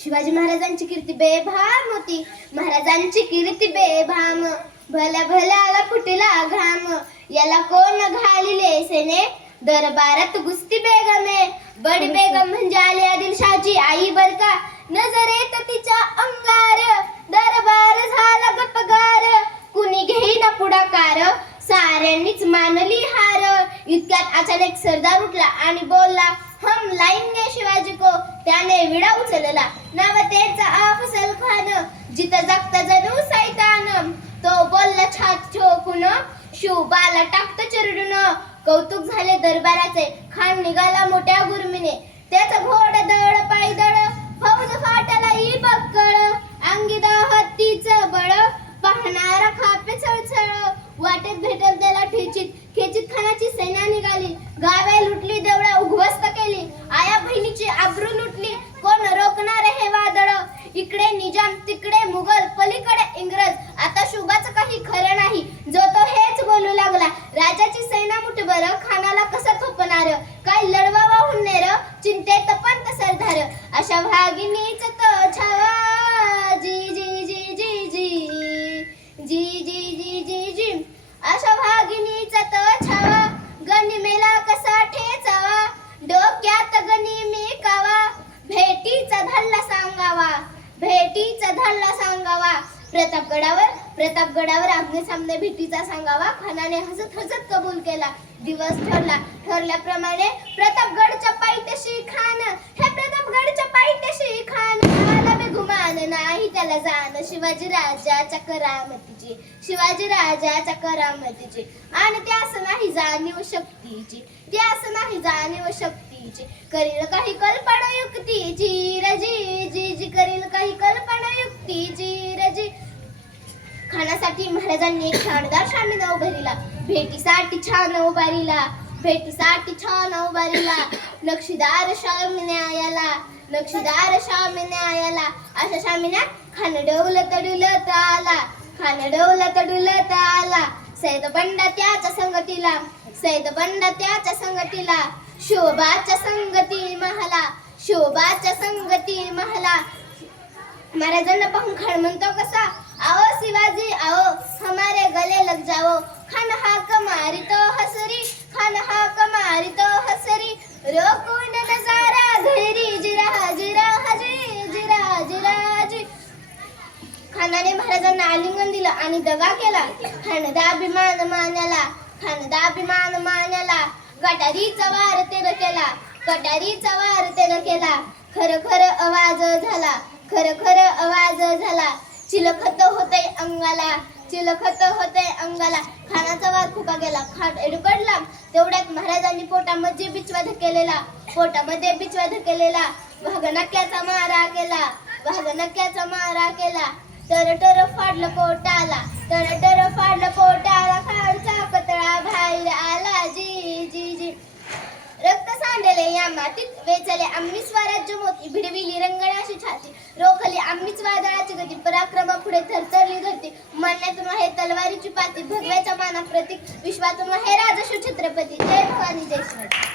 शिवाजी महाराजांची कीर्ती बेभाम होती, महाराजांची कीर्ती बेभाम. भल्या भल्याला फुटला घाम, याला कोण घालिले सेने, दरबारात गुस्ती बेगमे. बडी बेगम म्हणजे आली आदिलशाहची आई बर का, नजरेत तिच्या अंगार, दरबार झाला गपगार. कुणी घेईना पुढाकार, साऱ्यांनीच मानली हार. इतक्यात अचानक सरदार उठला आणि बोलला, हम लाएंगे शिवाजी को. त्याने विडा उचलला, नाव त्याचा अफसल खान, जिथं जागता जणू सैतान. तो बोलला छात ठोकून, शिवबाला टाकत चिरडून. कौतुक झाले दरबाराचे, खान निघाला मोठ्या गुरमीने. त्याचा घोड दळ पाय दळ, फौज फाटाला ई बक्कळ. अंगी हत्तीचं बळ, पाहणारा खापे छळछळ. वाटेत भेटल त्याला ठेचीत, खेचीत खानाची सेना निघाली. गावे लुटली, देवळा उद्ध्वस्त केली, आया बहिणीची आबरू लुटली. कोण रोखणार हे वादळ, इकडे निजाम तिकडे मुघल, पलीकडे इंग्रज. आता शुभाचं काही खरं नाही, जो तो हेच बोलू लागला. राजाची सेना मुठभर, खानाला कसं थोपणार. काय लढवा वाहून नेर, चिंतेत पंत सरदार. अशा भागिनीच तो छावा, जी जी जी जी जी जी जी जी जी जी. अशा भागिनीचा तो छावा, गनिमेला कसा ठेचावा. डोक्यात गनिमी कावा, भेटीचा धल्ला सांगावा, भेटीचा धल्ला सांगावा. प्रतापगडावर आमने सामने भेटीचा सांगावा. खानाने हसत हसत कबूल केला. दिवस ठरला, ठरल्याप्रमाणे प्रतापगडच्या पायथ्याशी खान, हे प्रतापगडच्या पायथ्याशी खान. आला बेगुमान नाही त्याला जाण, शिवाजी राजाच्या करामतीची, शिवाजी राजाच्या करामतीची. आणि त्यास नाही जाणीव शक्तीची, त्यास नाही जाणीव शक्तीची. करील काही कल्पना युक्तीची रजी जी जी, करील काही कल्पना युक्तीची रजी. खानासाठी महाराजांनी एक शानदार शामियाना उभारिला, भेटीसाठी छान उभारिला, भेटीसाठी छान उभारिला. नक्षीदार शामियाना, नक्षीदार शामियाना. अशा शामियान्यात खान डौलत डुलत आला, खान डौलत डुलत आला. सैद बंडा त्याच्या संगतीला, सैद बंडा त्याच्या संगतीला. शोभाच्या संगती महला, शोभाच्या संगती महला. महाराजांना पाहून खान म्हणतो कसा, आओ शिवाजी आओ, हमारे गले लग जाओ. खान हाक मारितो हसरी, खान हाक मारितो हसरी. रोकून नजारा घरी, जिरा जिरा हजी, जिरा जिरा जी. खानाने महाराजांना आलिंगन दिलं आणि दगा केला. खानदाभिमान मानला, खानदाभिमान मानला. गटारीचा वार त्यानं केला, गटारीचा वार त्यानं केला. खर खर आवाज झाला, खर खर आवाज झाला. चिलखत होते अंगाला, चिलखत होते अंगाला. खानाचा वार फुका गेला, खाट एडुकडला. तेवढ्यात महाराजांनी पोटामध्ये बिचवा धकेलेला, पोटामध्ये बिचवा धकेलेला. भागनक्याचा मारा केला, भागनक्याचा मारा केला. टर फाडलं पोटाला, टर फाडलं पोटाला. खाडचा कतळा बाहेर आला, जी जी जी. रक्त सांडले या मातीत, वेचले आम्ही स्वराज्य मोती. भिडविली रंगणाची छाती, रोखली आम्हीच वादळाची गती. पराक्रम पुढे थरथरली धरती, म्हणण्यातून आहे तलवारीची पाती. भगव्याच्या माना प्रतीक, विश्वातून आहे राजश्री छत्रपती. जय भवानी जय शिवाजी.